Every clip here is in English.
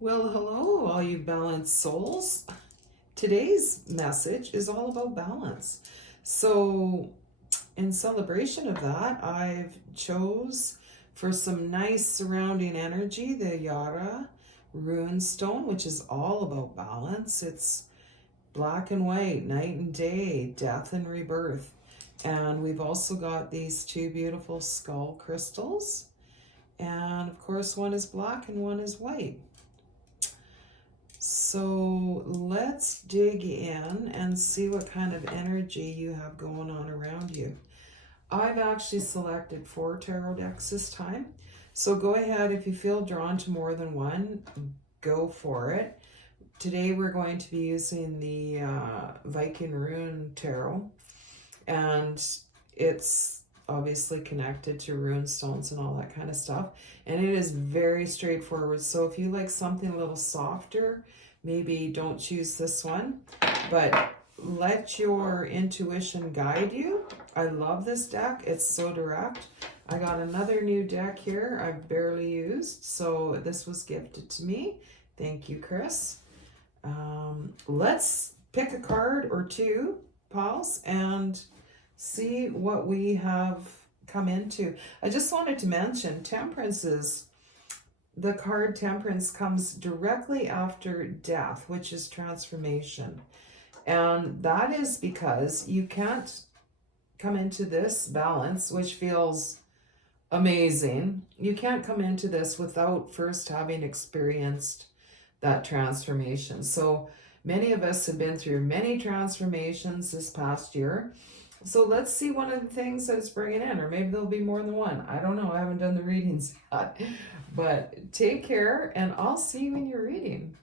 Well, hello, all you balanced souls. Today's message is all about balance. So, in celebration of that, I've chose for some nice surrounding energy the Yara Rune Stone, which is all about balance. It's black and white, night and day, death and rebirth. And we've also got these two beautiful skull crystals. And of course, one is black and one is white. So let's dig in and see what kind of energy you have going on around you. I've actually selected 4 tarot decks this time. So go ahead, if you feel drawn to more than one, go for it. Today we're going to be using the Viking Rune Tarot, and it's obviously connected to rune stones and all that kind of stuff. And it is very straightforward. So if you like something a little softer, maybe don't choose this one, but let your intuition guide you. I love this deck. It's so direct. I got another new deck here I've barely used, so this was gifted to me. Thank you, Chris. Let's pick a card or two, pals, and see what we have come into. I just wanted to mention the card Temperance comes directly after death, which is transformation. And that is because you can't come into this balance, which feels amazing. You can't come into this without first having experienced that transformation. So many of us have been through many transformations this past year. So let's see one of the things that it's bringing in, or maybe there'll be more than one. I don't know. I haven't done the readings yet. But take care, and I'll see you in your reading.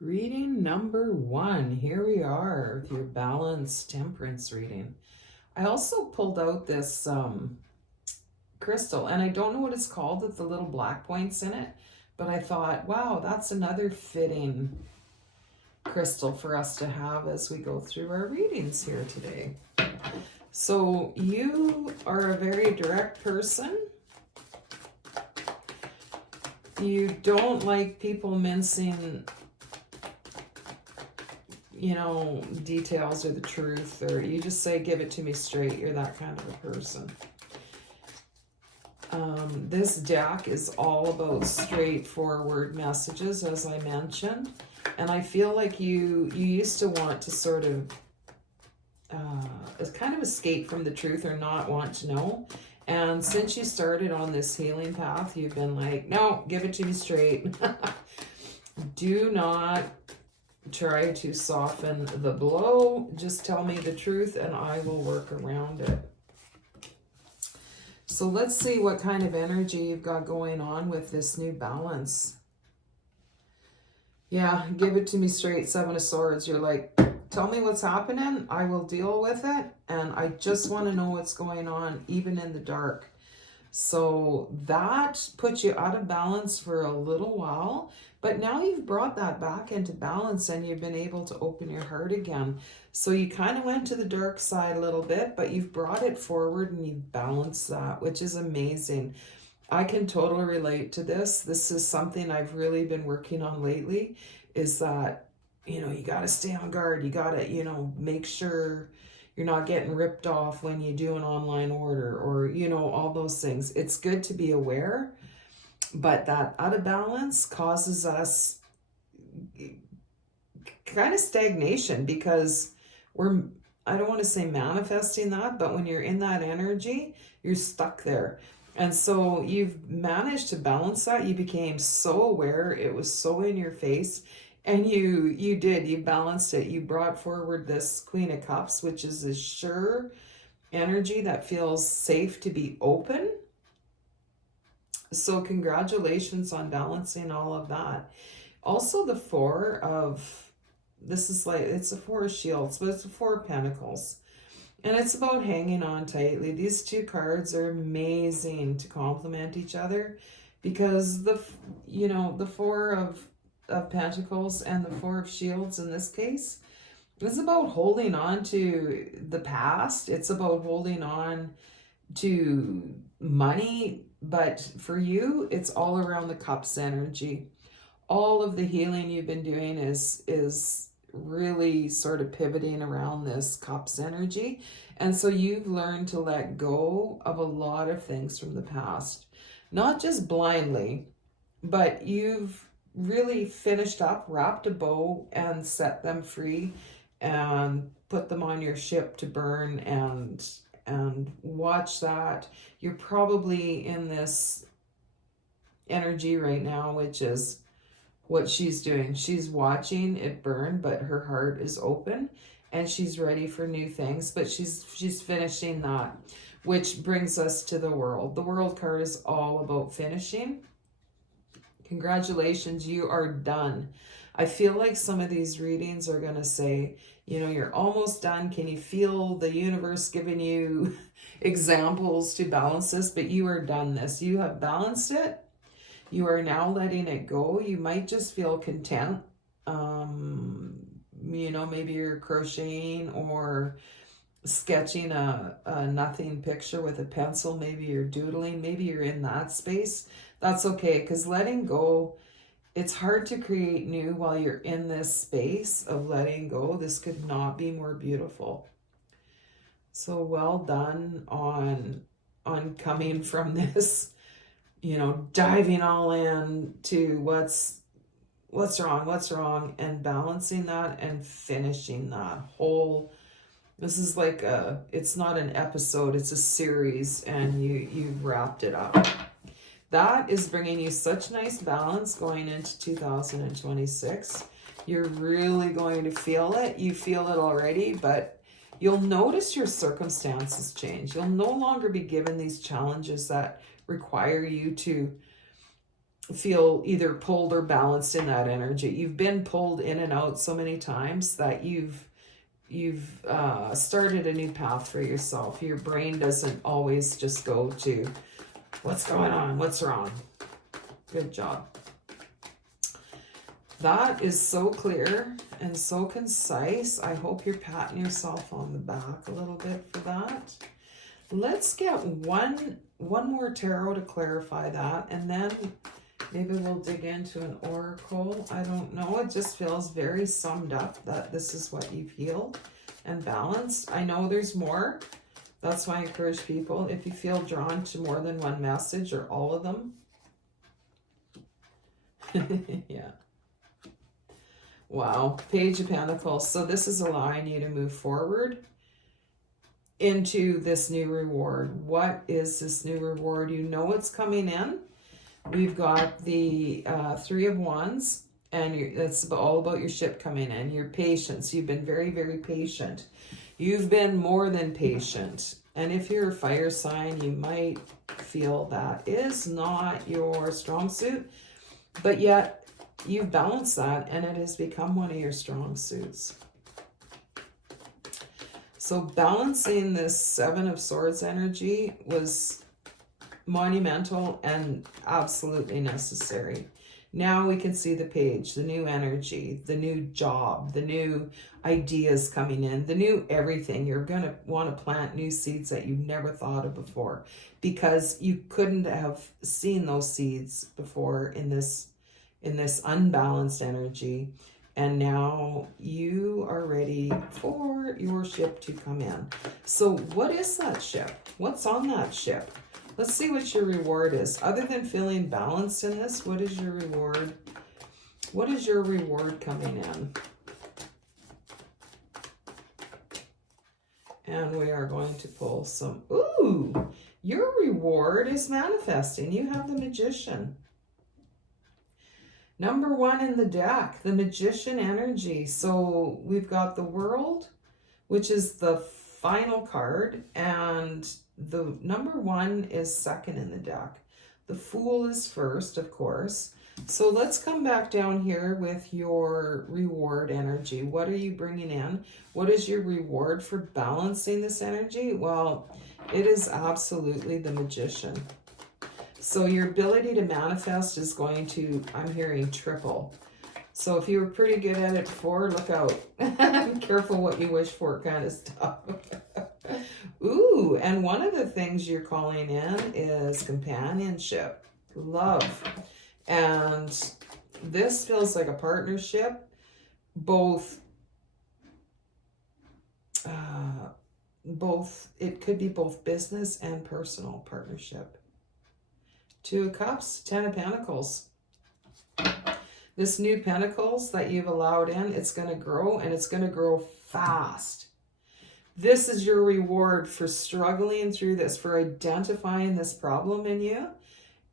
Reading number 1. Here we are with your balance temperance reading. I also pulled out this crystal, and I don't know what it's called with the little black points in it, but I thought, wow, that's another fitting crystal for us to have as we go through our readings here today. So you are a very direct person. You don't like people mincing, details or the truth, or you just say, give it to me straight. You're that kind of a person. This deck is all about straightforward messages, as I mentioned. And I feel like you used to want to sort of kind of escape from the truth or not want to know. And since you started on this healing path, you've been like, no, give it to me straight. Do not try to soften the blow. Just tell me the truth and I will work around it. So let's see what kind of energy you've got going on with this new balance. Yeah, give it to me straight, 7 of Swords. You're like, tell me what's happening. I will deal with it. And I just want to know what's going on, even in the dark. So that puts you out of balance for a little while. But now you've brought that back into balance and you've been able to open your heart again. So you kind of went to the dark side a little bit, but you've brought it forward and you've balanced that, which is amazing. I can totally relate to this. This is something I've really been working on lately, is that, you got to stay on guard. You got to, make sure you're not getting ripped off when you do an online order or, all those things. It's good to be aware, but that out of balance causes us kind of stagnation because I don't want to say manifesting that, but when you're in that energy, you're stuck there. And so you've managed to balance that. You became so aware. It was so in your face. And you balanced it. You brought forward this Queen of Cups, which is a sure energy that feels safe to be open. So congratulations on balancing all of that. Also the it's a 4 of Shields, but it's a 4 of Pentacles. And it's about hanging on tightly. These two cards are amazing to complement each other because the 4 of Pentacles and the 4 of Shields in this case, it's about holding on to the past. It's about holding on to money, But for you, it's all around the cups energy. All of the healing you've been doing is really sort of pivoting around this cups energy. And so you've learned to let go of a lot of things from the past. Not just blindly, but you've really finished up, wrapped a bow, and set them free and put them on your ship to burn and watch that. You're probably in this energy right now, which is what she's doing. She's watching it burn, but her heart is open and she's ready for new things, but she's finishing that, which brings us to the World. The World card is all about finishing. Congratulations, you are done. I feel like some of these readings are going to say, you know, you're almost done. Can you feel the universe giving you examples to balance this? But you are done this. You have balanced it. You are now letting it go. You might just feel content. You know, maybe you're crocheting or sketching a nothing picture with a pencil. Maybe you're doodling. Maybe you're in that space. That's okay, because letting go, it's hard to create new while you're in this space of letting go. This could not be more beautiful. So well done on coming from this, you know, diving all in to what's wrong, and balancing that and finishing that whole. This is like it's not an episode, it's a series, and you've wrapped it up. That is bringing you such nice balance going into 2026. You're really going to feel it. You feel it already, but you'll notice your circumstances change. You'll no longer be given these challenges that require you to feel either pulled or balanced in that energy. You've been pulled in and out so many times that you've started a new path for yourself. Your brain doesn't always just go to what's going on, what's wrong. Good job. That is so clear and so concise. I hope you're patting yourself on the back a little bit for that. Let's get one more tarot to clarify that, and then maybe we'll dig into an oracle. I don't know. It just feels very summed up that this is what you've healed and balanced. I know there's more. That's why I encourage people, if you feel drawn to more than one message or all of them. Yeah. Wow. Page of Pentacles. So this is allowing you to move forward into this new reward. What is this new reward? You know it's coming in. We've got the Three of Wands, and it's all about your ship coming in. Your patience. You've been very, very patient. You've been more than patient. And if you're a fire sign, you might feel that is not your strong suit, but yet you've balanced that and it has become one of your strong suits. So balancing this Seven of Swords energy was monumental and absolutely necessary. Now we can see the page, the new energy, the new job, the new ideas coming in, the new everything. You're going to want to plant new seeds that you've never thought of before, because you couldn't have seen those seeds before in this unbalanced energy. And now you are ready for your ship to come in. So what is that ship? What's on that ship? Let's see what your reward is. Other than feeling balanced in this, what is your reward? What is your reward coming in? And we are going to pull some. Ooh, your reward is manifesting. You have the Magician. Number one in the deck, the Magician energy. So we've got the World, which is the final card, and the number one is second in the deck. The Fool is first, of course. So let's come back down here with your reward energy. What are you bringing in? What is your reward for balancing this energy? Well, it is absolutely the Magician. So your ability to manifest is going to, I'm hearing, triple. So if you were pretty good at it before, look out. Be careful what you wish for kind of stuff. Ooh, and one of the things you're calling in is companionship, love. And this feels like a partnership, both, it could be both business and personal partnership. Two of Cups, Ten of Pentacles. This new Pentacles that you've allowed in, it's going to grow, and it's going to grow fast. This is your reward for struggling through this, for identifying this problem in you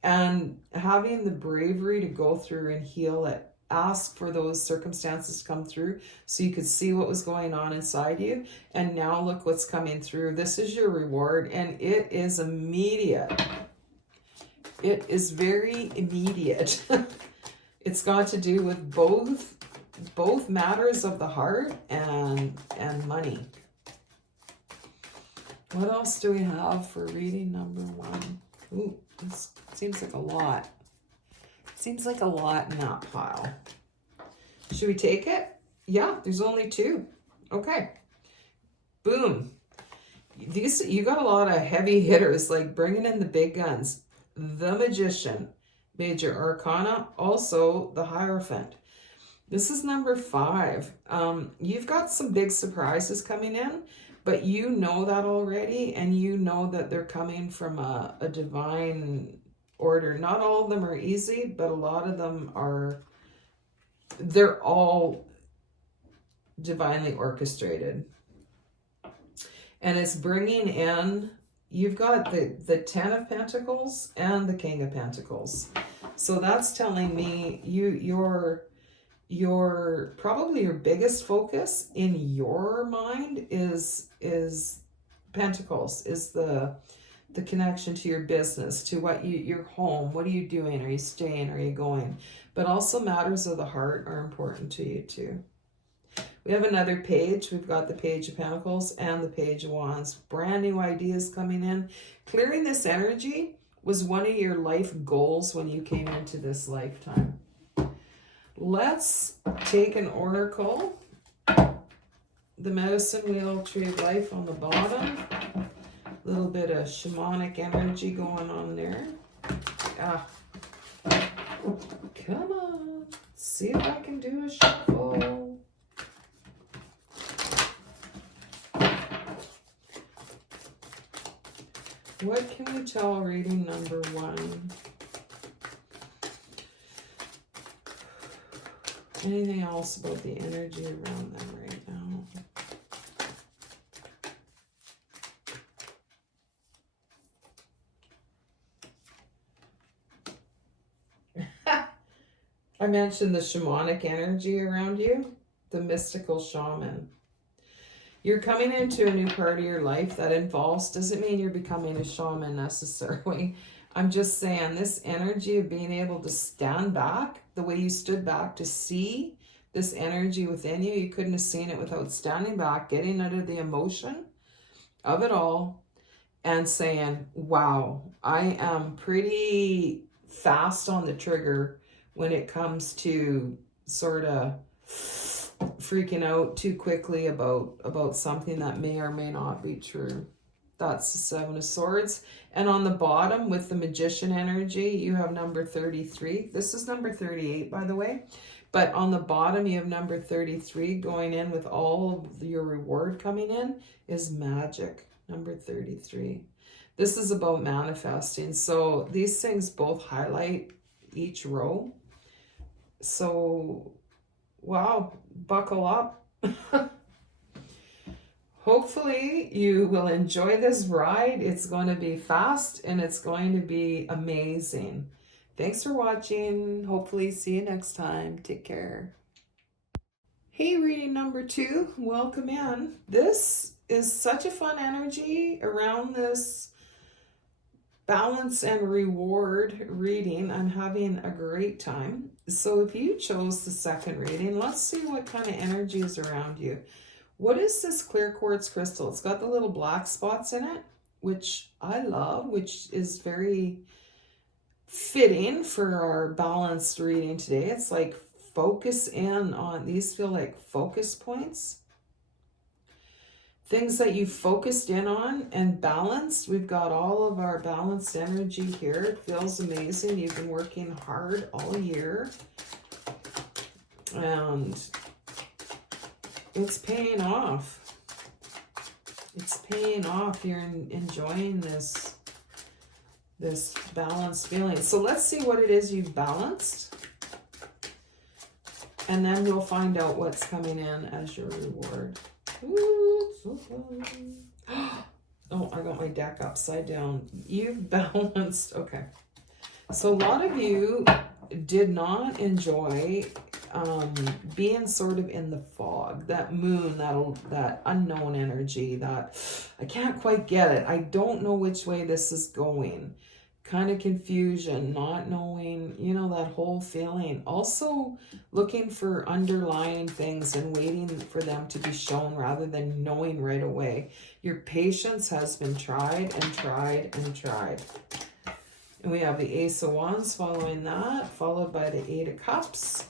and having the bravery to go through and heal it. Ask for those circumstances to come through so you could see what was going on inside you. And now look what's coming through. This is your reward, and it is immediate. It is very immediate. It's got to do with both matters of the heart and money. What else do we have for reading number 1? Ooh, this seems like a lot. Seems like a lot in that pile. Should we take it? Yeah, there's only 2. Okay. Boom. You got a lot of heavy hitters, like bringing in the big guns. The Magician, Major Arcana, also the Hierophant. This is number 5. You've got some big surprises coming in, but you know that already, and you know that they're coming from a divine order. Not all of them are easy, but a lot of them are, they're all divinely orchestrated. And it's bringing in, you've got the Ten of Pentacles and the King of Pentacles. So that's telling me your probably your biggest focus in your mind is Pentacles, is the connection to your business, to what your home. What are you doing? Are you staying? Are you going? But also matters of the heart are important to you too. We have another page. We've got the Page of Pentacles and the Page of Wands. Brand new ideas coming in. Clearing this energy was one of your life goals when you came into this lifetime. Let's take an oracle. The Medicine Wheel, Tree of Life on the bottom. A little bit of shamanic energy going on there. Come on. See if I can do a shuffle. What can we tell reading number 1? Anything else about the energy around them right now? I mentioned the shamanic energy around you, the mystical shaman. You're coming into a new part of your life that involves, doesn't mean you're becoming a shaman necessarily. I'm just saying this energy of being able to stand back, the way you stood back to see this energy within you, you couldn't have seen it without standing back, getting out of the emotion of it all and saying, wow, I am pretty fast on the trigger when it comes to sort of freaking out too quickly about something that may or may not be true. That's the Seven of Swords. And on the bottom with the Magician energy, you have number 33. This is number 38, by the way. But on the bottom, you have number 33 going in with all of your reward coming in is magic, number 33. This is about manifesting. So these things both highlight each row. So, wow, buckle up. Hopefully you will enjoy this ride. It's going to be fast and it's going to be amazing. Thanks for watching. Hopefully see you next time. Take care. Hey, reading number 2, welcome in. This is such a fun energy around this balance and reward reading. I'm having a great time. So if you chose the second reading, let's see what kind of energy is around you. What is this clear quartz crystal? It's got the little black spots in it, which I love, which is very fitting for our balanced reading today. It's like focus in on, these feel like focus points. things that you focused in on and balanced. We've got all of our balanced energy here. It feels amazing. You've been working hard all year. And it's paying off. It's paying off. You're enjoying this balanced feeling. So let's see what it is you've balanced. And then we'll find out what's coming in as your reward. Ooh, so fun. Oh, I got my deck upside down. You've balanced. Okay. So a lot of you did not enjoy being sort of in the fog, that moon, that unknown energy, that I can't quite get it. I don't know which way this is going. Kind of confusion, not knowing, you know, that whole feeling. Also looking for underlying things and waiting for them to be shown rather than knowing right away. Your patience has been tried and tried and tried. And we have the Ace of Wands following that, followed by the Eight of Cups,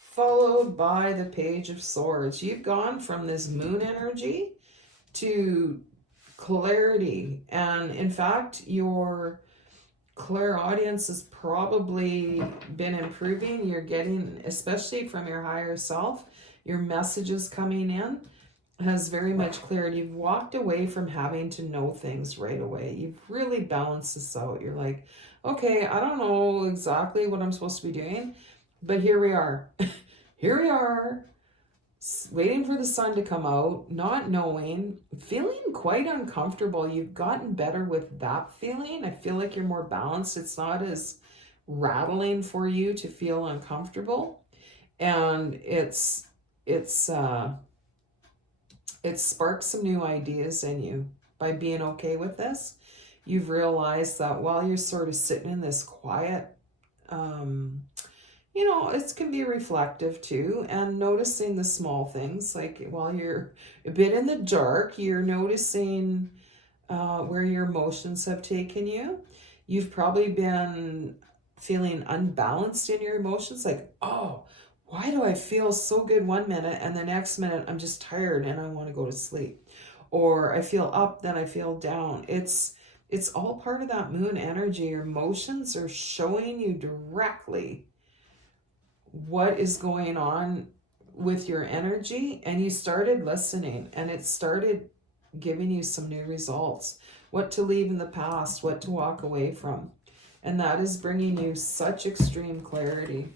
followed by the Page of Swords. You've gone from this moon energy to clarity, and in fact your clairaudience has probably been improving. You're getting, especially from your higher self, your messages coming in has very much cleared. You've walked away from having to know things right away. You've really balanced this out. You're like, okay, I don't know exactly what I'm supposed to be doing, but here we are. Here we are, waiting for the sun to come out, not knowing, feeling quite uncomfortable. You've gotten better with that feeling. I feel like you're more balanced. It's not as rattling for you to feel uncomfortable. And it's sparked some new ideas in you by being okay with this. You've realized that while you're sort of sitting in this quiet, you know, it can be reflective too, and noticing the small things. Like while you're a bit in the dark, you're noticing where your emotions have taken you. You've probably been feeling unbalanced in your emotions, like, oh, why do I feel so good one minute and the next minute I'm just tired and I want to go to sleep? Or I feel up, then I feel down. It's all part of that moon energy. Your emotions are showing you directly what is going on with your energy, and you started listening, and it started giving you some new results. What to leave in the past, what to walk away from. And that is bringing you such extreme clarity.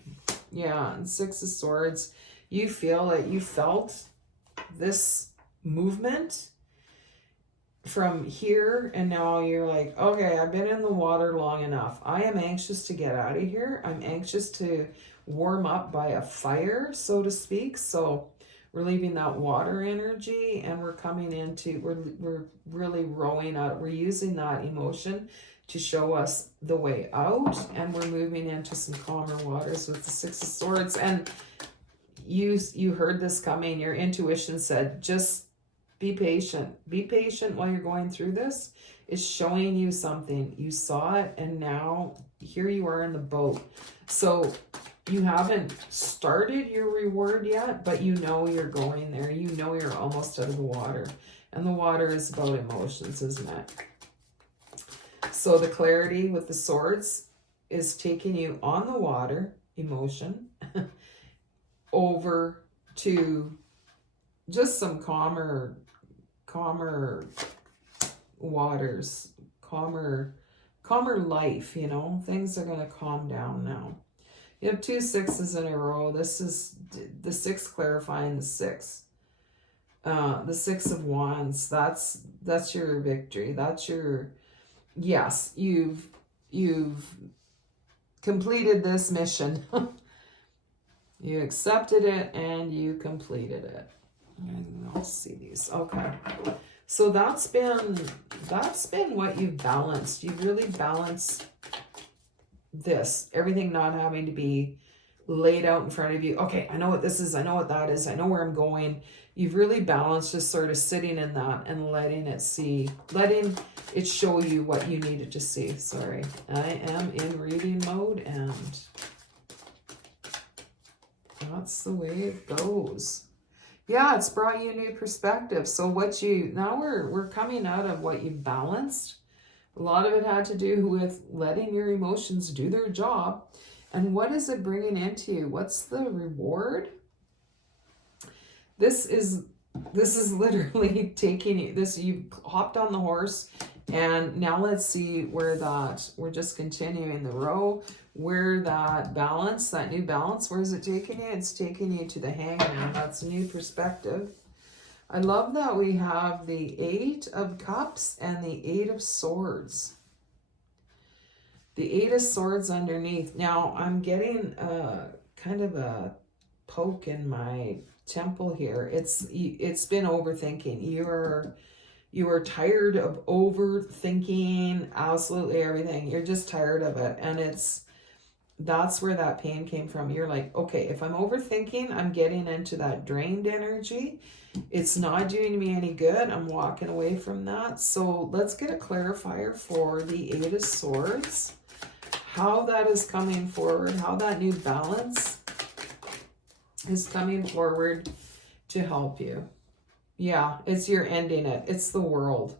Yeah, and Six of Swords, you feel that you felt this movement from here, and now you're like, okay, I've been in the water long enough. I am anxious to get out of here. I'm anxious to warm up by a fire, so to speak. So we're leaving that water energy, and we're coming into, we're really rowing out. We're using that emotion to show us the way out, and we're moving into some calmer waters with the Six of Swords. And you heard this coming. Your intuition said, just be patient. Be patient while you're going through this. It's showing you something. You saw it, and now here you are in the boat. So you haven't started your reward yet, but you know you're going there. You know you're almost out of the water. And the water is about emotions, isn't it? So the clarity with the swords is taking you on the water, emotion, over to just some calmer waters, calmer life, you know. Things are going to calm down now. You have 2 6s in a row. This is the 6 clarifying the 6. The 6 of Wands, that's your victory. That's your, yes, you've completed this mission. You accepted it and you completed it. And I'll see these. Okay. So that's been what you've balanced. You've really balanced this. Everything not having to be laid out in front of you. Okay, I know what this is. I know what that is. I know where I'm going. You've really balanced, just sort of sitting in that and letting it show you what you needed to see. Sorry. I am in reading mode, and that's the way it goes. Yeah, it's brought you a new perspective. So now we're coming out of what you balanced. A lot of it had to do with letting your emotions do their job. And what is it bringing into you? What's the reward? This is literally taking you, you hopped on the horse, and now let's see where we're just continuing the row, where that balance, that new balance, where is it taking you? It's taking you to the Hangman. That's a new perspective. I love that we have the 8 of Cups and the 8 of Swords. The 8 of Swords underneath. Now I'm getting kind of a poke in my temple here. It's been overthinking. You are tired of overthinking absolutely everything. You're just tired of it, and that's where that pain came from. You're like, okay, if I'm overthinking, I'm getting into that drained energy. It's not doing me any good. I'm walking away from that. So let's get a clarifier for the 8 of Swords. How that is coming forward, how that new balance is coming forward to help you. Yeah, you're ending it. It's the World.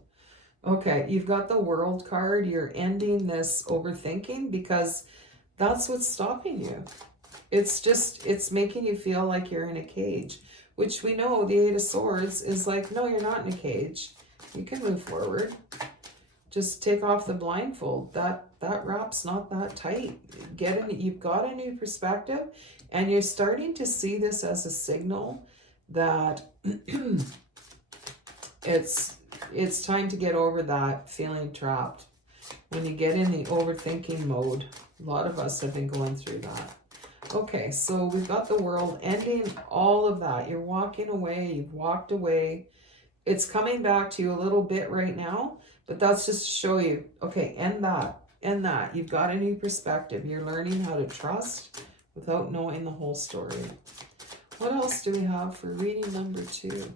Okay, you've got the World card. You're ending this overthinking because that's what's stopping you. It's making you feel like you're in a cage, which we know the 8 of Swords is like, no, you're not in a cage. You can move forward. Just take off the blindfold. That wrap's not that tight. You've got a new perspective, and you're starting to see this as a signal that it's time to get over that feeling trapped. When you get in the overthinking mode, a lot of us have been going through that. Okay, so we've got the World ending all of that. You're walking away. You've walked away. It's coming back to you a little bit right now, but that's just to show you, okay, end that. You've got a new perspective. You're learning how to trust without knowing the whole story. What else do we have for reading number 2?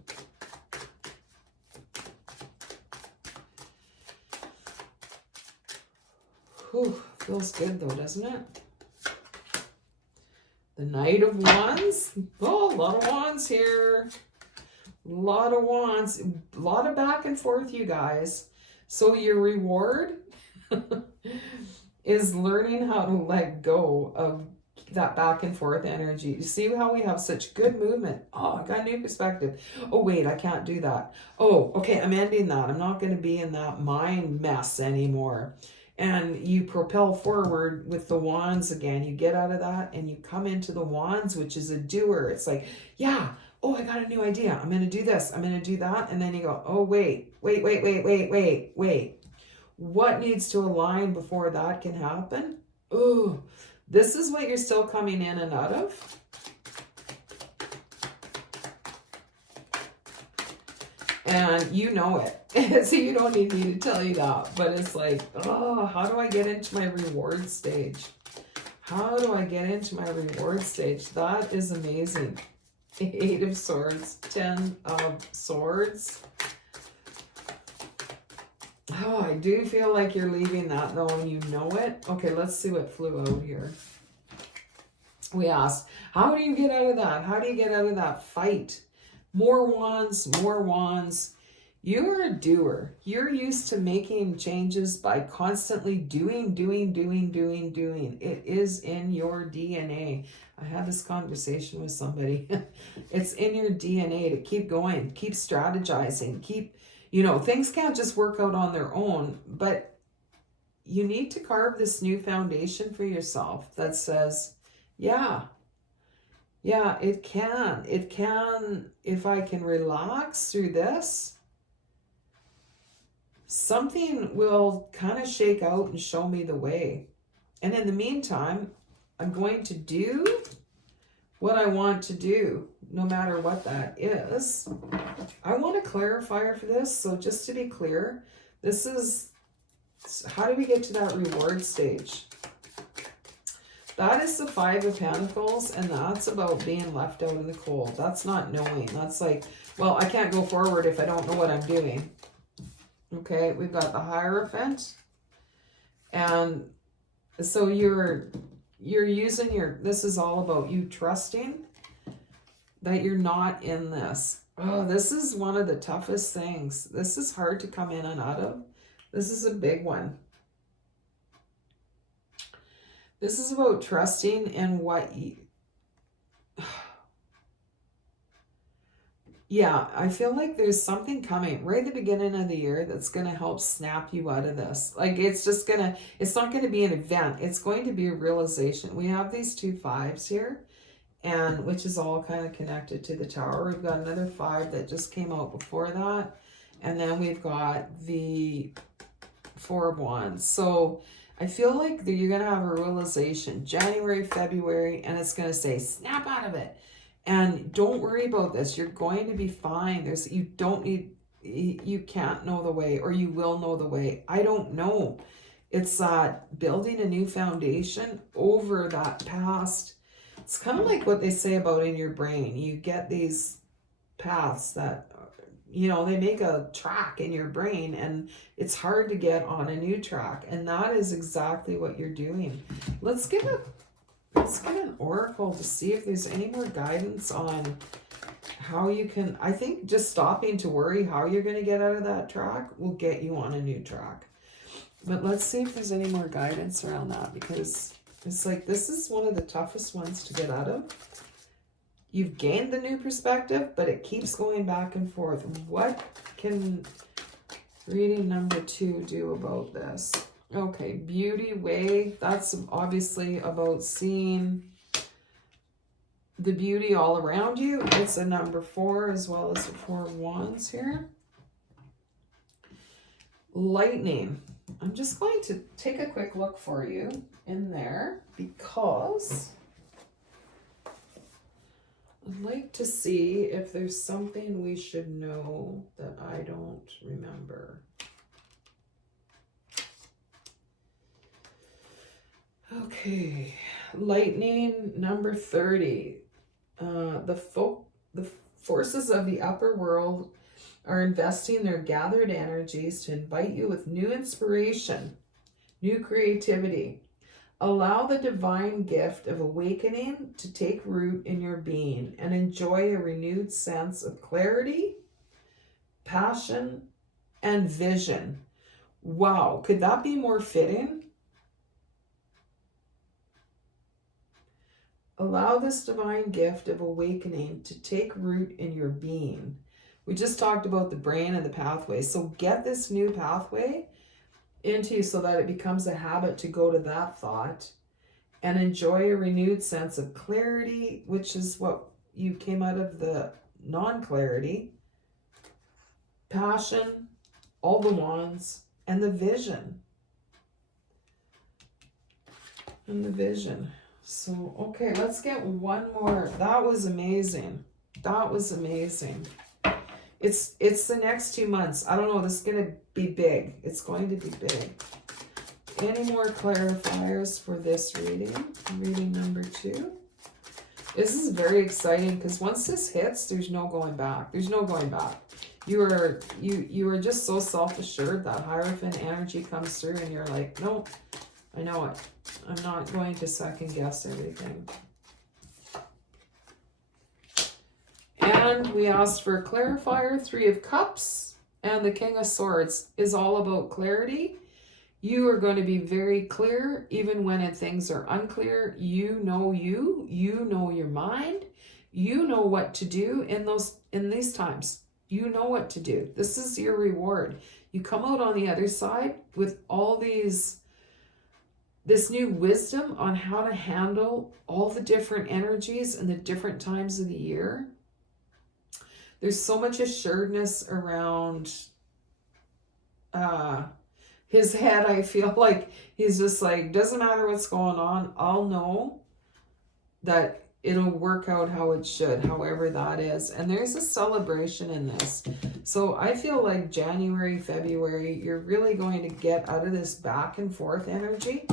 Whew, feels good though, doesn't it? The Knight of Wands. Oh, a lot of wands here. A lot of wands. A lot of back and forth, you guys. So your reward is learning how to let go of that back and forth energy. You see how we have such good movement? Oh, I got a new perspective. Oh, wait, I can't do that. Oh, okay, I'm ending that. I'm not going to be in that mind mess anymore. And you propel forward with the Wands again. You get out of that and you come into the Wands, which is a doer. It's like, yeah, oh, I got a new idea. I'm going to do this. I'm going to do that. And then you go, oh, wait. What needs to align before that can happen? Oh, this is what you're still coming in and out of. And you know it. So you don't need me to tell you that. But it's like, oh, how do I get into my reward stage? How do I get into my reward stage? That is amazing. 8 of Swords, 10 of Swords. Oh, I do feel like you're leaving that though, and you know it. Okay, let's see what flew out here. We asked, how do you get out of that? How do you get out of that fight? More wands, more wands. You're a doer. You're used to making changes by constantly doing. It is in your DNA. I had this conversation with somebody. It's in your DNA to keep going, keep strategizing, things can't just work out on their own, but you need to carve this new foundation for yourself that says, yeah, it can. If I can relax through this, something will kind of shake out and show me the way. And in the meantime, I'm going to do what I want to do, no matter what that is. I want a clarifier for this. So just to be clear, this is, how do we get to that reward stage? That is the 5 of Pentacles, and that's about being left out in the cold. That's not knowing. That's like, well, I can't go forward if I don't know what I'm doing. Okay, we've got the Hierophant. And so you're using this is all about you trusting that you're not in this. Oh, this is one of the toughest things. This is hard to come in and out of. This is a big one. This is about trusting in what you... Yeah, I feel like there's something coming right at the beginning of the year that's going to help snap you out of this. Like, it's just going to, it's not going to be an event. It's going to be a realization. We have these 2 5s here, and which is all kind of connected to the Tower. We've got another 5 that just came out before that. And then we've got the 4 of Wands. So I feel like that you're going to have a realization January, February, and it's going to say, snap out of it. And don't worry about this. You're going to be fine. You can't know the way, or you will know the way. I don't know. It's building a new foundation over that past. It's kind of like what they say about in your brain. You get these paths that, they make a track in your brain, and it's hard to get on a new track. And that is exactly what you're doing. Let's get an oracle to see if there's any more guidance on how you can... I think just stopping to worry how you're going to get out of that track will get you on a new track. But let's see if there's any more guidance around that, because it's like this is one of the toughest ones to get out of. You've gained the new perspective, but it keeps going back and forth. What can reading number 2 do about this? Okay, beauty way. That's obviously about seeing the beauty all around you. It's a number 4 as well as the 4 of Wands here. Lightning. I'm just going to take a quick look for you in there because I'd like to see if there's something we should know that I don't remember. Okay, lightning number 30. The forces of the upper world are investing their gathered energies to invite you with new inspiration, new creativity. Allow the divine gift of awakening to take root in your being and enjoy a renewed sense of clarity, passion, and vision. Wow, could that be more fitting? Allow this divine gift of awakening to take root in your being. We just talked about the brain and the pathway. So get this new pathway into you so that it becomes a habit to go to that thought and enjoy a renewed sense of clarity, which is what you came out of the non-clarity, passion, all the wands, and the vision. And the vision. So, okay, let's get one more. That was amazing. That was amazing. It's the next 2 months. I don't know. This is going to be big. It's going to be big. Any more clarifiers for this reading? Reading number 2. This is very exciting because once this hits, there's no going back. There's no going back. You are just so self-assured that Hierophant energy comes through and you're like, nope, I know it. I'm not going to second guess everything. And we asked for a clarifier. 3 of Cups and the King of Swords is all about clarity. You are going to be very clear even when things are unclear. You know your mind. You know what to do in these times. You know what to do. This is your reward. You come out on the other side with all this new wisdom on how to handle all the different energies and the different times of the year. There's so much assuredness around his head. I feel like he's just like, doesn't matter what's going on, I'll know that it'll work out how it should, however that is. And there's a celebration in this. So I feel like January, February, you're really going to get out of this back and forth energy.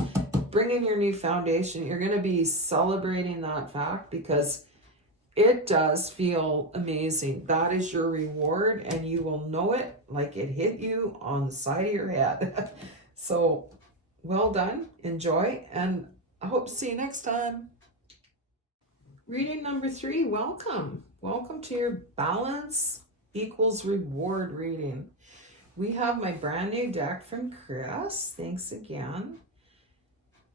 Bring in your new foundation. You're going to be celebrating that fact because it does feel amazing. That is your reward, and you will know it like it hit you on the side of your head. So well done. Enjoy, and I hope to see you next time. Reading number 3, welcome. Welcome to your balance equals reward reading. We have my brand new deck from Chris. Thanks again.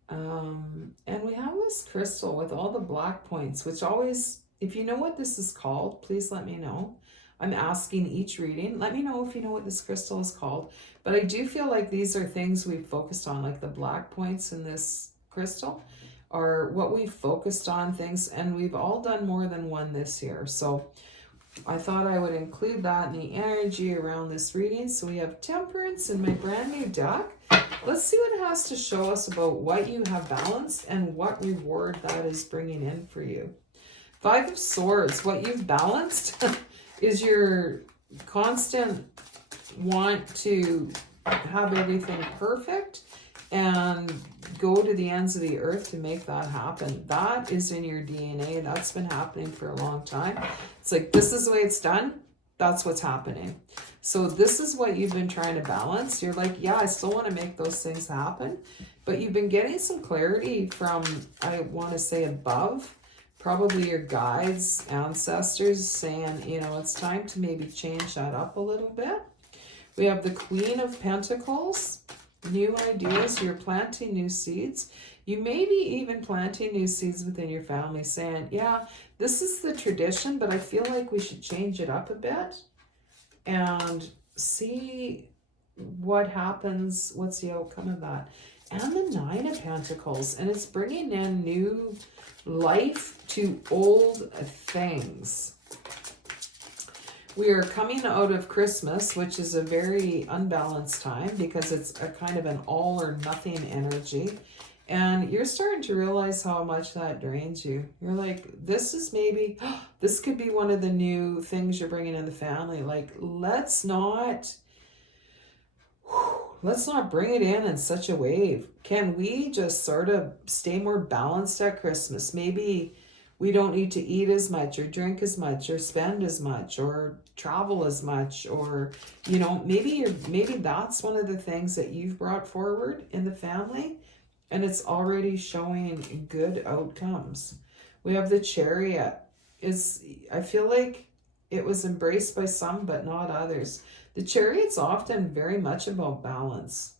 And we have this crystal with all the black points, which always, if you know what this is called, please let me know. I'm asking each reading. Let me know if you know what this crystal is called. But I do feel like these are things we've focused on, like the black points in this crystal are what we've focused on things, and we've all done more than one this year. So I thought I would include that in the energy around this reading. So we have Temperance in my brand new deck. Let's see what it has to show us about what you have balanced and what reward that is bringing in for you. Five of Swords, what you've balanced is your constant want to have everything perfect and go to the ends of the earth to make that happen. That is in your DNA. That's been happening for a long time. It's like, this is the way it's done. That's what's happening. So this is what you've been trying to balance. You're like, yeah, I still want to make those things happen. But you've been getting some clarity from, I want to say above, probably your guides, ancestors, saying, you know, it's time to maybe change that up a little bit. We have the Queen of Pentacles, new ideas. You're planting new seeds. You may be even planting new seeds within your family, saying, yeah, this is the tradition, but I feel like we should change it up a bit and see what happens, what's the outcome of that. And the Nine of Pentacles, and it's bringing in new life to old things. We are coming out of Christmas, which is a very unbalanced time because it's a kind of an all or nothing energy. And you're starting to realize how much that drains you. You're like, this is maybe, this could be one of the new things you're bringing in the family. Like, let's not bring it in such a wave. Can we just sort of stay more balanced at Christmas? Maybe we don't need to eat as much or drink as much or spend as much or travel as much, or, you know, maybe that's one of the things that you've brought forward in the family and it's already showing good outcomes. We have the Chariot. I feel like it was embraced by some but not others. The Chariot's often very much about balance.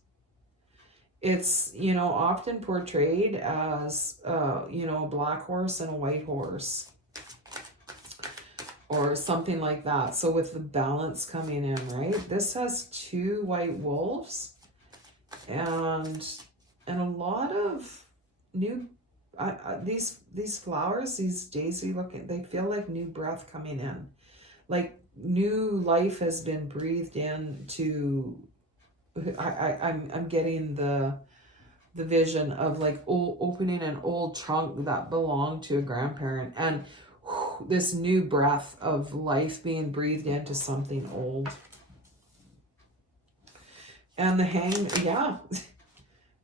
It's, you know, often portrayed as, you know, a black horse and a white horse or something like that. So with the balance coming in, right? This has two white wolves and a lot of new, these flowers, these daisy looking, they feel like new breath coming in. Like new life has been breathed into. I'm getting the vision of like opening an old trunk that belonged to a grandparent, and this new breath of life being breathed into something old. And the hang, yeah,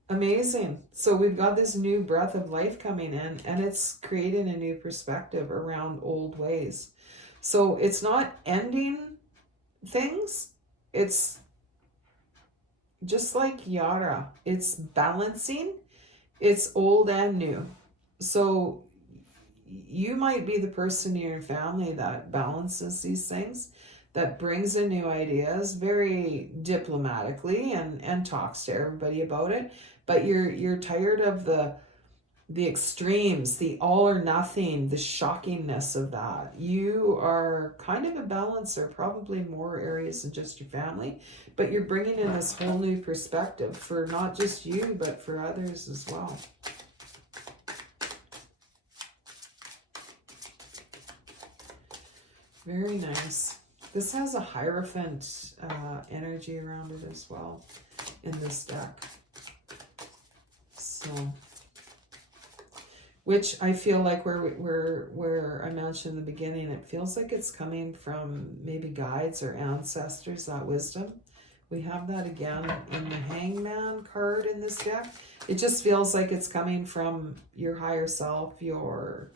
amazing. So we've got this new breath of life coming in, and it's creating a new perspective around old ways. So it's not ending things, it's just like Yara, it's balancing, it's old and new. So you might be the person in your family that balances these things, that brings in new ideas very diplomatically and talks to everybody about it. But you're tired of the extremes, the all or nothing, the shockingness of that. You are kind of a balancer, probably more areas than just your family, but you're bringing in this whole new perspective for not just you, but for others as well. Very nice. This has a Hierophant energy around it as well in this deck. So, which I feel like where I mentioned in the beginning, it feels like it's coming from maybe guides or ancestors, that wisdom. We have that again in the Hangman card in this deck. It just feels like it's coming from your higher self, your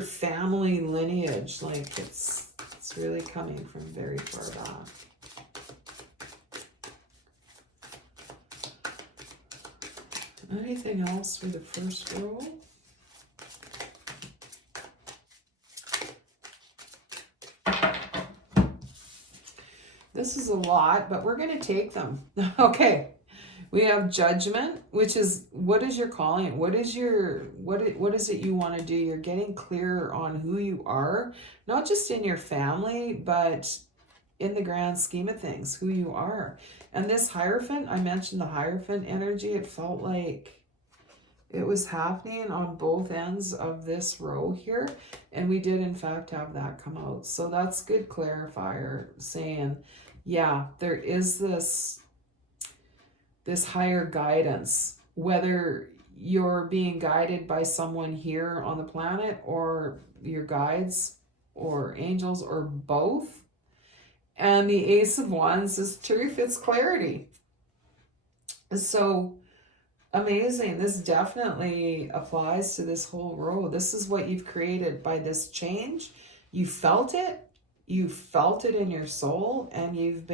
family lineage. Like it's really coming from very far back. Anything else for the first row? This is a lot, but we're going to take them. Okay. We have judgment, which is, what is your calling? What is it you want to do? You're getting clearer on who you are, not just in your family, but in the grand scheme of things, who you are. And this Hierophant, I mentioned the Hierophant energy. It felt like it was happening on both ends of this row here. And we did, in fact, have that come out. So that's good clarifier saying, yeah, there is this higher guidance, whether you're being guided by someone here on the planet or your guides or angels or both. And the Ace of Wands is truth, it's clarity. So amazing. This definitely applies to this whole row. This is what you've created by this change. You felt it in your soul, and you've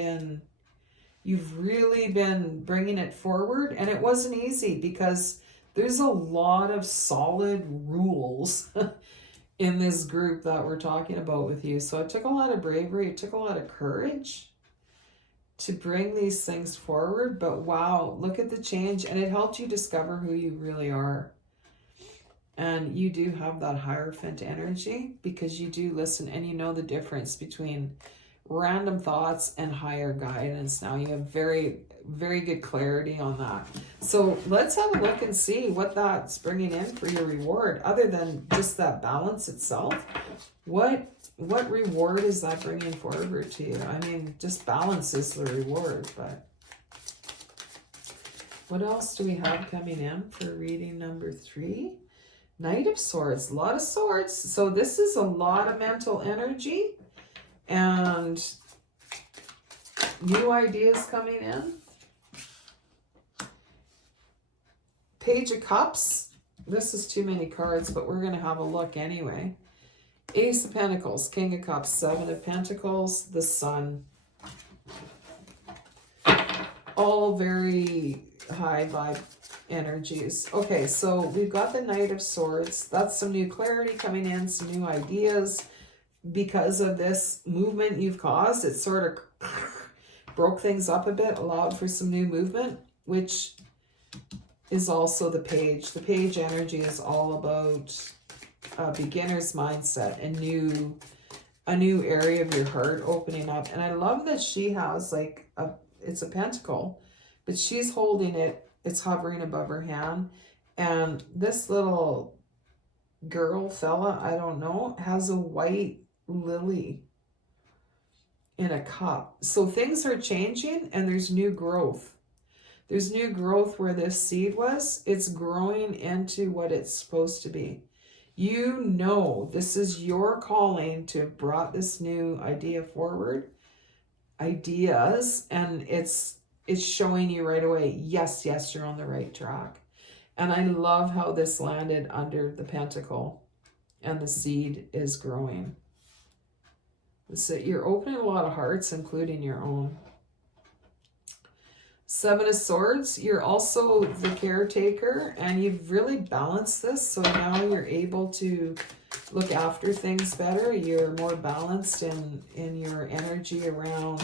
really been bringing it forward. And it wasn't easy because there's a lot of solid rules in this group that we're talking about with you. So it took a lot of bravery. It took a lot of courage to bring these things forward. But wow, look at the change. And it helped you discover who you really are. And you do have that Hierophant energy because you do listen and you know the difference between random thoughts and higher guidance. Now you have very, very good clarity on that. So let's have a look and see what that's bringing in for your reward, other than just that balance itself. What reward is that bringing forward to you? I mean, just balance is the reward, but what else do we have coming in for reading number 3? Knight of Swords, a lot of swords. So this is a lot of mental energy and new ideas coming in. Page of Cups. This is too many cards, but we're going to have a look anyway. Ace of Pentacles, King of Cups, Seven of Pentacles, the Sun. All very high vibe energies. Okay, so we've got the Knight of Swords. That's some new clarity coming in, some new ideas. Because of this movement you've caused, it sort of broke things up a bit, allowed for some new movement, which is also the Page. The Page energy is all about a beginner's mindset, a new area of your heart opening up. And I love that she has like it's a pentacle, but she's holding it, it's hovering above her hand. And this little fella, I don't know, has a white lily in a cup. So things are changing and there's new growth. There's new growth where this seed was. It's growing into what it's supposed to be. You know, this is your calling to have brought this new idea forward. Ideas, and it's showing you right away, yes, you're on the right track. And I love how this landed under the pentacle and the seed is growing. So you're opening a lot of hearts, including your own. Seven of Swords, you're also the caretaker, and you've really balanced this. So now you're able to look after things better. You're more balanced in your energy around,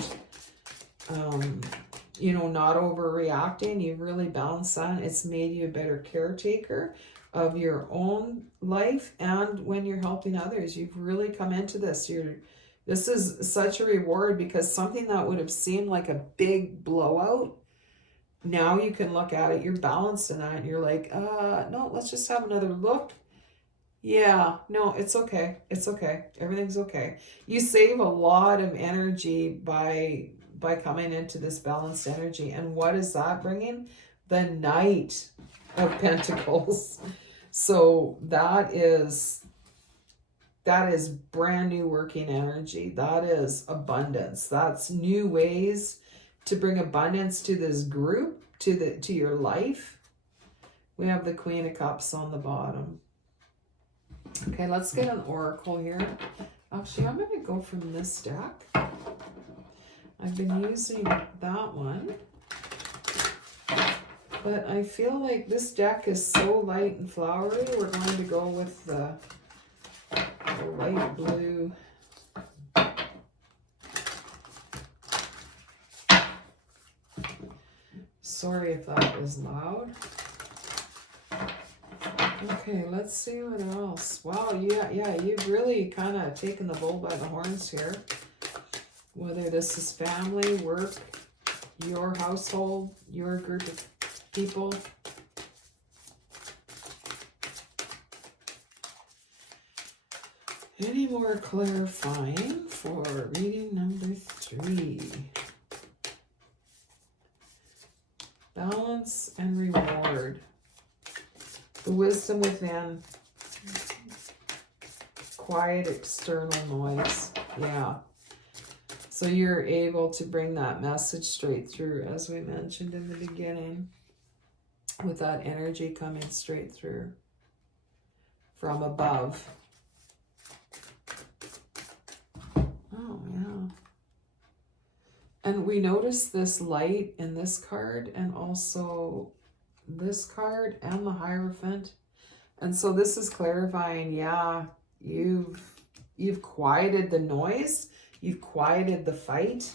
not overreacting. You've really balanced that. It's made you a better caretaker of your own life. And when you're helping others, you've really come into this. This is such a reward, because something that would have seemed like a big blowout, now you can look at it, you're balanced in that, and you're like, no, let's just have another look. Yeah, no, it's okay. It's okay. Everything's okay. You save a lot of energy by coming into this balanced energy. And what is that bringing? The Knight of Pentacles. So that is brand new working energy. That is abundance. That's new ways to bring abundance to this group, to your life. We have the Queen of Cups on the bottom. Okay, let's get an oracle here. Actually, I'm going to go from this deck. I've been using that one. But I feel like this deck is so light and flowery. We're going to go with the light blue. Sorry if that is loud. Okay, let's see what else. Wow, yeah, you've really kind of taken the bull by the horns here. Whether this is family, work, your household, your group of people. Any more clarifying for reading number 3? Balance and reward. The wisdom within. Quiet external noise. Yeah. So you're able to bring that message straight through, as we mentioned in the beginning, with that energy coming straight through from above. Oh, yeah. And we notice this light in this card and also this card and the Hierophant. And so this is clarifying, yeah, you've quieted the noise, you've quieted the fight,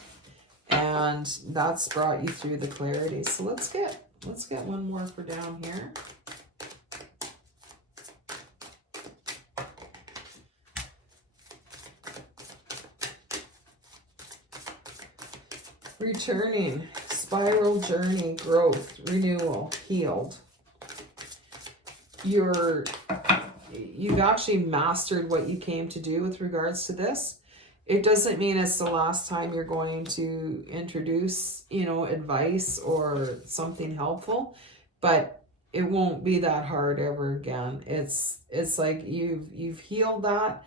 and that's brought you through the clarity. So let's get one more for down here. Returning, spiral journey, growth, renewal, healed. You've actually mastered what you came to do with regards to this. It doesn't mean it's the last time you're going to introduce, advice or something helpful, but it won't be that hard ever again. It's like you've healed that.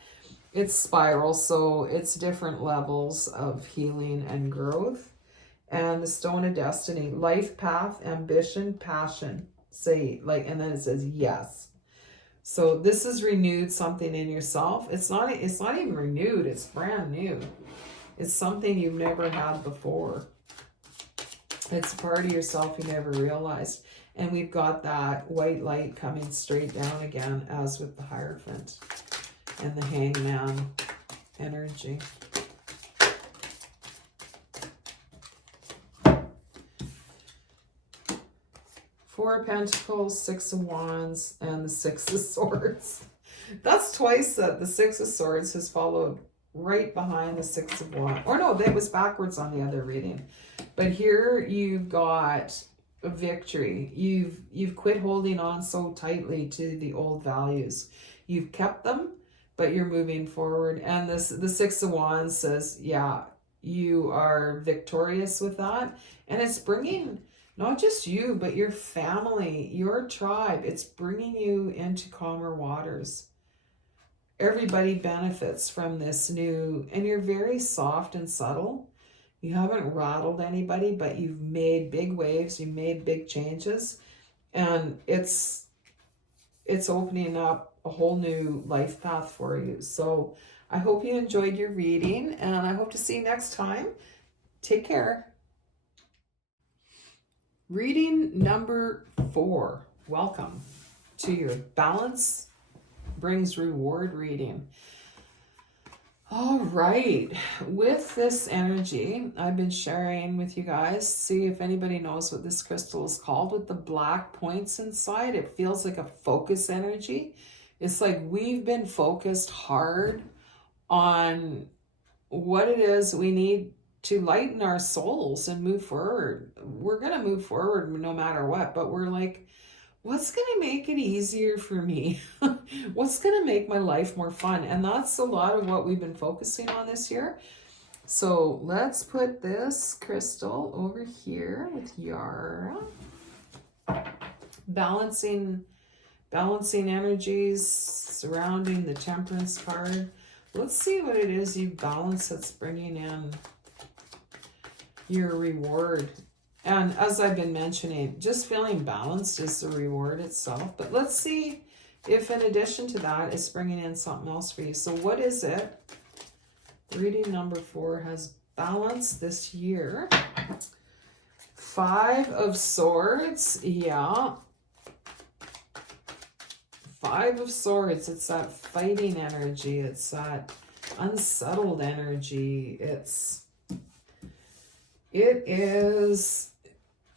It's spiral, so it's different levels of healing and growth. And the Stone of Destiny, life path, ambition, passion. And then it says yes. So this has renewed something in yourself. It's not even renewed, it's brand new. It's something you've never had before. It's a part of yourself you never realized. And we've got that white light coming straight down again, as with the Hierophant and the Hangman energy. Four of Pentacles, Six of Wands, and the Six of Swords. That's twice that the Six of Swords has followed right behind the Six of Wands. Or no, that was backwards on the other reading. But here you've got a victory. You've quit holding on so tightly to the old values. You've kept them, but you're moving forward. And the Six of Wands says, yeah, you are victorious with that. And it's bringing not just you, but your family, your tribe. It's bringing you into calmer waters. Everybody benefits from this new, and you're very soft and subtle. You haven't rattled anybody, but you've made big waves, you made big changes, and it's opening up a whole new life path for you. So I hope you enjoyed your reading, and I hope to see you next time. Take care. Reading number 4. Welcome to your Balance Brings Reward reading. All right, with this energy, I've been sharing with you guys, see if anybody knows what this crystal is called, with the black points inside. It feels like a focus energy. It's like we've been focused hard on what it is we need to lighten our souls and move forward. We're going to move forward no matter what, but we're like, what's going to make it easier for me? What's going to make my life more fun? And that's a lot of what we've been focusing on this year. So let's put this crystal over here with Yara. Balancing energies surrounding the Temperance card. Let's see what it is you balance that's bringing in your reward. And as I've been mentioning, just feeling balanced is the reward itself. But let's see if in addition to that, it's bringing in something else for you. So what is it? Reading number 4 has balance this year. 5 of Swords. Yeah. 5 of Swords. It's that fighting energy. It's that unsettled energy. It is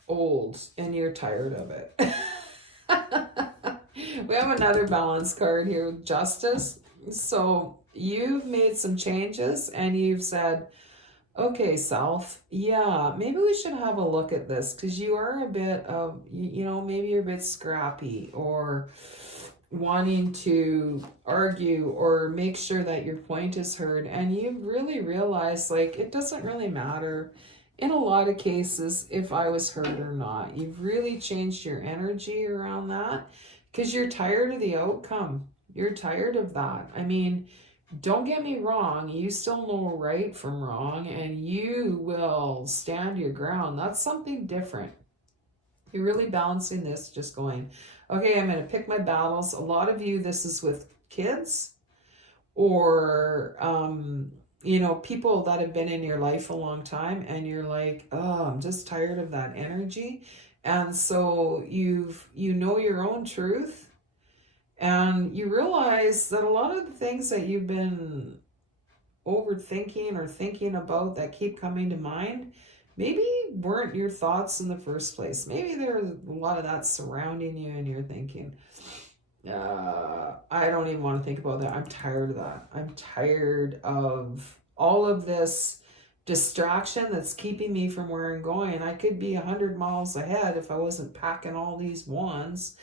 old and you're tired of it. We have another balance card here with Justice. So you've made some changes and you've said, okay, self, yeah, maybe we should have a look at this because you are a bit of, maybe you're a bit scrappy or wanting to argue or make sure that your point is heard. And you really realize, like, it doesn't really matter in a lot of cases if I was heard or not. You've really changed your energy around that because you're tired of the outcome. You're tired of that. I mean, don't get me wrong, you still know right from wrong and you will stand your ground. That's something different. You're really balancing this, just going, okay, I'm going to pick my battles. A lot of you, this is with kids or, people that have been in your life a long time and you're like, oh, I'm just tired of that energy. And so you know your own truth. And you realize that a lot of the things that you've been overthinking or thinking about that keep coming to mind maybe weren't your thoughts in the first place. Maybe there's a lot of that surrounding you and you're thinking, I don't even want to think about that. I'm tired of that. I'm tired of all of this distraction that's keeping me from where I'm going. I could be 100 miles ahead if I wasn't packing all these wands.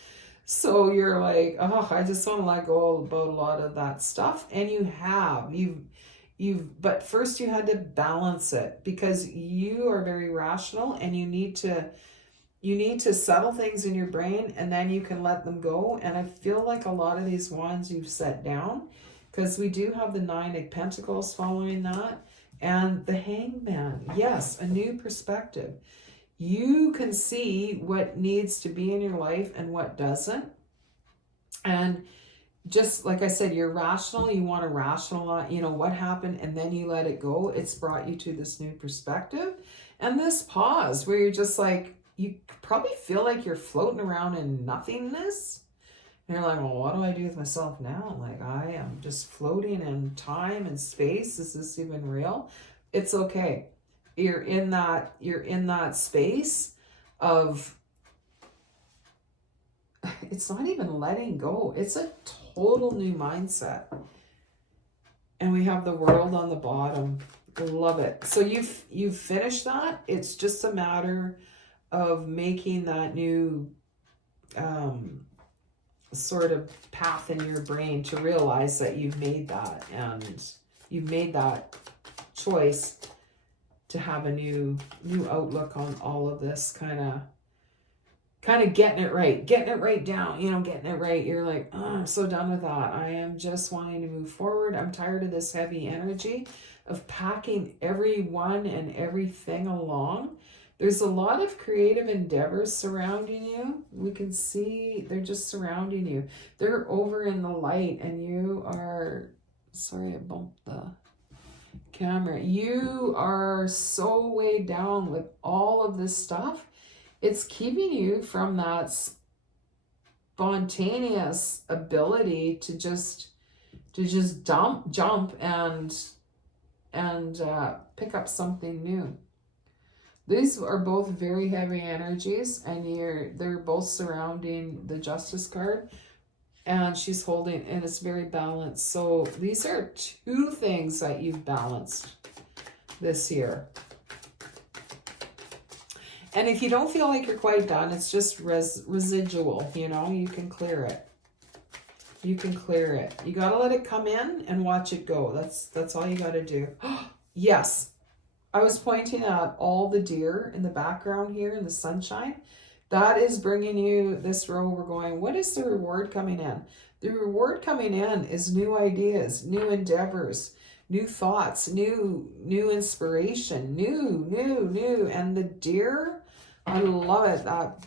So you're like, oh, I just want to let go about a lot of that stuff. And but first you had to balance it because you are very rational and you need to settle things in your brain and then you can let them go. And I feel like a lot of these wands you've set down because we do have the 9 of Pentacles following that and the Hangman. Yes, a new perspective. You can see what needs to be in your life and what doesn't. And just like I said, you're rational. You want to rationalize, what happened, and then you let it go. It's brought you to this new perspective. And this pause where you're just like, you probably feel like you're floating around in nothingness. And you're like, well, what do I do with myself now? Like, I am just floating in time and space. Is this even real? It's okay. You're in that space of, it's not even letting go. It's a total new mindset. And we have the World on the bottom. Love it. So you've finished that. It's just a matter of making that new sort of path in your brain to realize that you've made that and you've made that choice to have a new outlook on all of this, kind of getting it right down, getting it right. You're like, oh, I'm so done with that. I am just wanting to move forward. I'm tired of this heavy energy of packing everyone and everything along. There's a lot of creative endeavors surrounding you. We can see they're just surrounding you. They're over in the light and you are, sorry, I bumped the camera. You are so weighed down with all of this stuff. It's keeping you from that spontaneous ability to just jump and pick up something new. These are both very heavy energies and they're both surrounding the Justice card. And she's holding, and it's very balanced. So these are 2 things that you've balanced this year. And if you don't feel like you're quite done, it's just residual, you can clear it. You can clear it. You got to let it come in and watch it go. That's all you got to do. Yes. I was pointing at all the deer in the background here in the sunshine. That is bringing you this row. We're going, what is the reward coming in? The reward coming in is new ideas, new endeavors, new thoughts, new inspiration, new. And the deer, I love it. That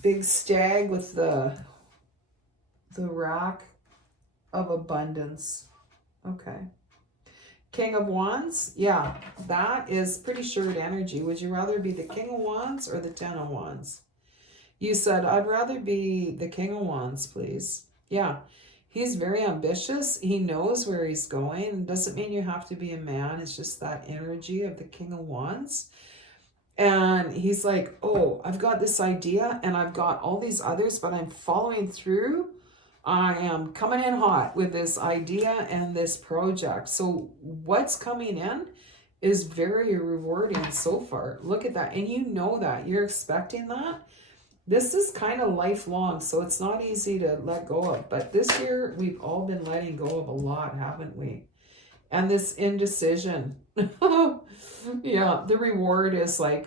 big stag with the rack of abundance. Okay. King of Wands, yeah, that is pretty short energy. Would you rather be the King of Wands or the 10 of Wands? You said, I'd rather be the King of Wands, please. Yeah, He's very ambitious. He knows where he's going. It doesn't mean you have to be a man. It's just that energy of the King of Wands. And he's like, oh, I've got this idea and I've got all these others, but I'm following through. I am coming in hot with this idea and this project. So what's coming in is very rewarding so far. Look at that. And you know that. You're expecting that. This is kind of lifelong, so it's not easy to let go of. But this year, we've all been letting go of a lot, haven't we? And this indecision. Yeah, the reward is like,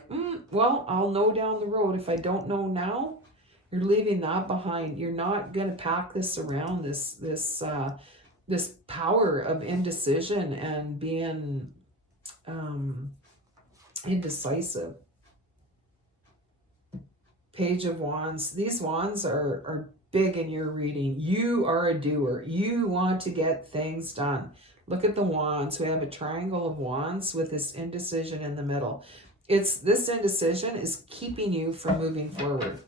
well, I'll know down the road. If I don't know now, you're leaving that behind. You're not going to pack this around, this power of indecision and being indecisive. Page of Wands. These wands are big in your reading. You are a doer. You want to get things done. Look at the wands. We have a triangle of wands with this indecision in the middle. This indecision is keeping you from moving forward.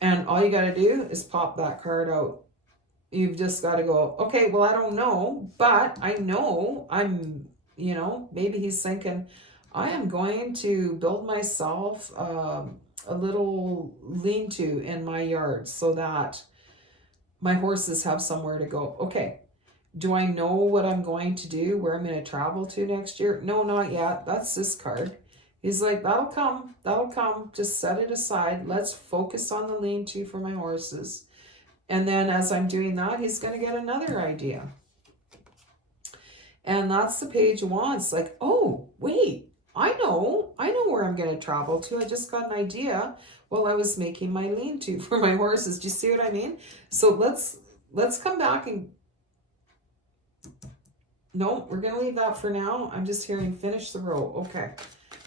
And all you got to do is pop that card out. You've just got to go, okay, well, I don't know, but I know maybe he's thinking, I am going to build myself a little lean-to in my yard so that my horses have somewhere to go. Okay, do I know what I'm going to do, where I'm going to travel to next year? No, not yet. That's this card. He's like, that'll come. Just set it aside. Let's focus on the lean-to for my horses. And then as I'm doing that, he's going to get another idea. And that's the Page of Wands. Like, oh, wait, I know where I'm going to travel to. I just got an idea while I was making my lean-to for my horses. Do you see what I mean? So let's come back and... No, we're going to leave that for now. I'm just hearing finish the row. Okay.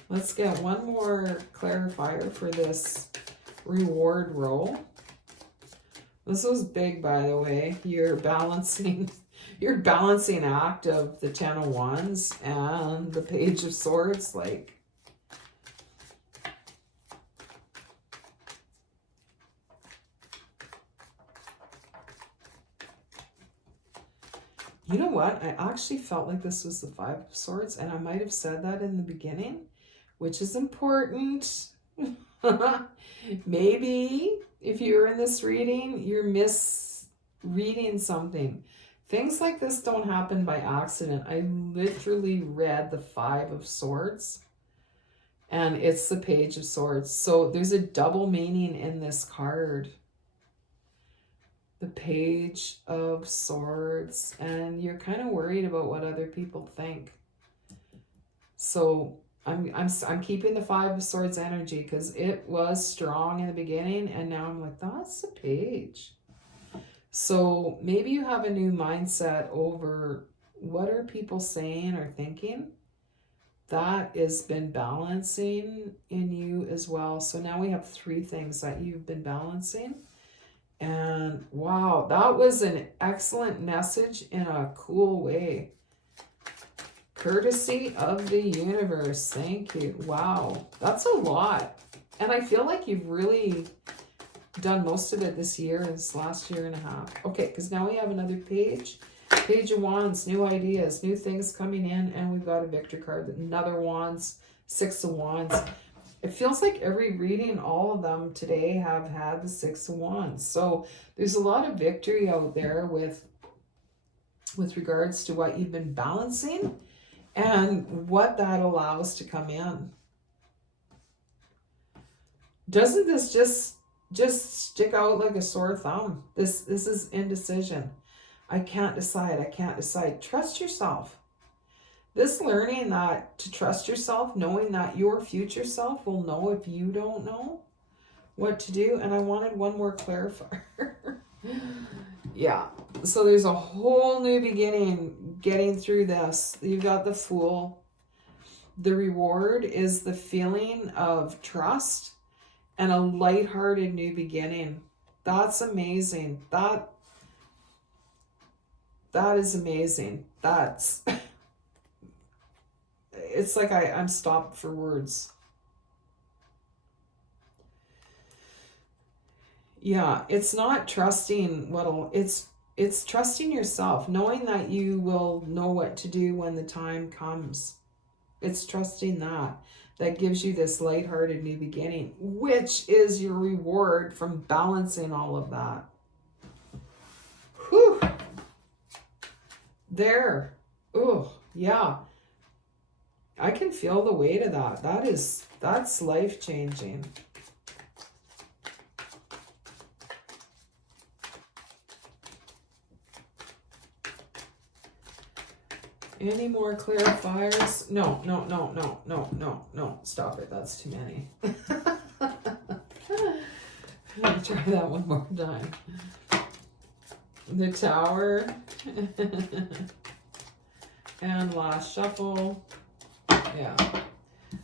Let's get one more clarifier for this reward row. This was big, by the way. Your balancing act of the Ten of Wands and the Page of Swords. Like, you know what? I actually felt like this was the Five of Swords, and I might have said that in the beginning, which is important. Maybe if you're in this reading, you're misreading something. Things like this don't happen by accident. I literally read the Five of Swords, and it's the Page of Swords. So there's a double meaning in this card. The Page of Swords, and you're kind of worried about what other people think. So I'm keeping the Five of Swords energy because it was strong in the beginning, and now I'm like, that's the Page. So maybe you have a new mindset over what are people saying or thinking. That has been balancing in you as well. So now we have 3 things that you've been balancing. And wow, that was an excellent message in a cool way. Courtesy of the universe. Thank you. Wow, that's a lot. And I feel like you've really done most of it this year, this last year and a half. Okay, because now we have another page. Page of Wands, new ideas, new things coming in, and we've got a victory card. Another Wands, 6 of Wands. It feels like every reading, all of them today have had the 6 of Wands. So there's a lot of victory out there with regards to what you've been balancing and what that allows to come in. Doesn't this just stick out like a sore thumb? This is indecision. I can't decide. Trust yourself. This learning that to trust yourself, knowing that your future self will know if you don't know what to do. And I wanted one more clarifier. Yeah. So there's a whole new beginning getting through this. You've got the Fool. The reward is the feeling of trust and a lighthearted new beginning. That's amazing. That is amazing. That's... It's like I'm stopped for words. Yeah, it's not trusting it's trusting yourself, knowing that you will know what to do when the time comes. It's trusting that gives you this lighthearted new beginning, which is your reward from balancing all of that. Whew. There. Oh, yeah. I can feel the weight of that. That's life-changing. Any more clarifiers? No. Stop it. That's too many. Let me try that one more time. The Tower. And last shuffle. Yeah.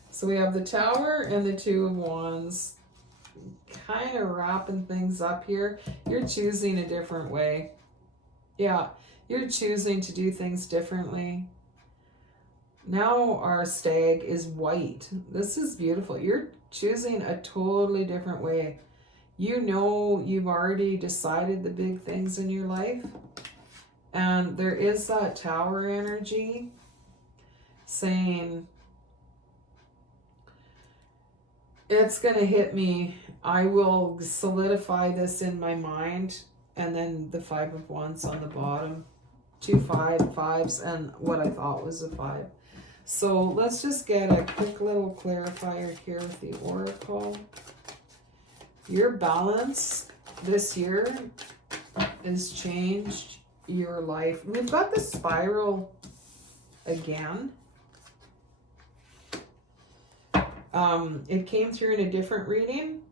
So we have the Tower and the Two of Wands. Kind of wrapping things up here. You're choosing a different way. Yeah. You're choosing to do things differently. Now our Stag is white. This is beautiful. You're choosing a totally different way. You know you've already decided the big things in your life. And there is that Tower energy saying, it's going to hit me. I will solidify this in my mind. And then the Five of Wands on the bottom. 2 5s and what I thought was a 5. So let's just get a quick little clarifier here with the Oracle. Your balance this year has changed your life. We've got the spiral again. It came through in a different reading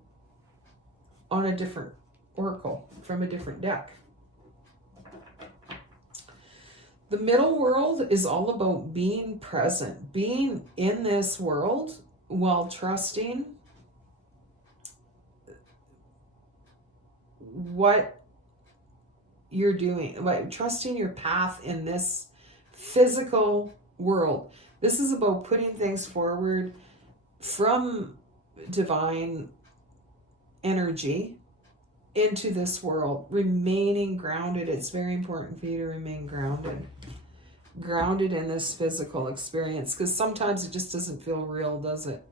on a different Oracle from a different deck. The middle world is all about being present, being in this world while trusting what you're doing, like trusting your path in this physical world. This is about putting things forward from divine energy into this world, remaining grounded. It's very important for you to remain grounded in this physical experience, because sometimes it just doesn't feel real, does it?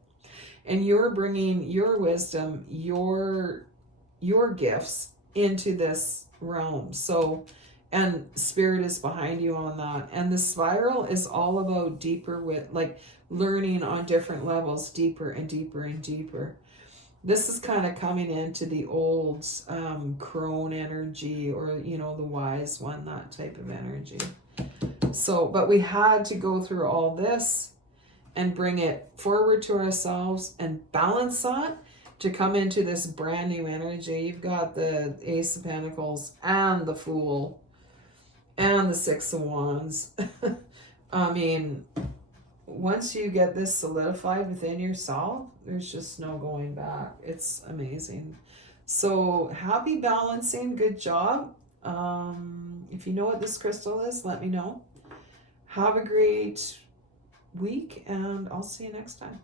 And you're bringing your wisdom, your gifts into this realm. So, and Spirit is behind you on that. And the spiral is all about deeper with, like, learning on different levels, deeper and deeper and deeper. This is kind of coming into the old crone energy, or, you know, the wise one, that type of energy. So, but we had to go through all this and bring it forward to ourselves and balance that to come into this brand new energy. You've got the Ace of Pentacles and the Fool and the Six of Wands. I mean, once you get this solidified within yourself, there's just no going back. It's amazing. So happy balancing. Good job. If you know what this crystal is, let me know. Have a great week, and I'll see you next time.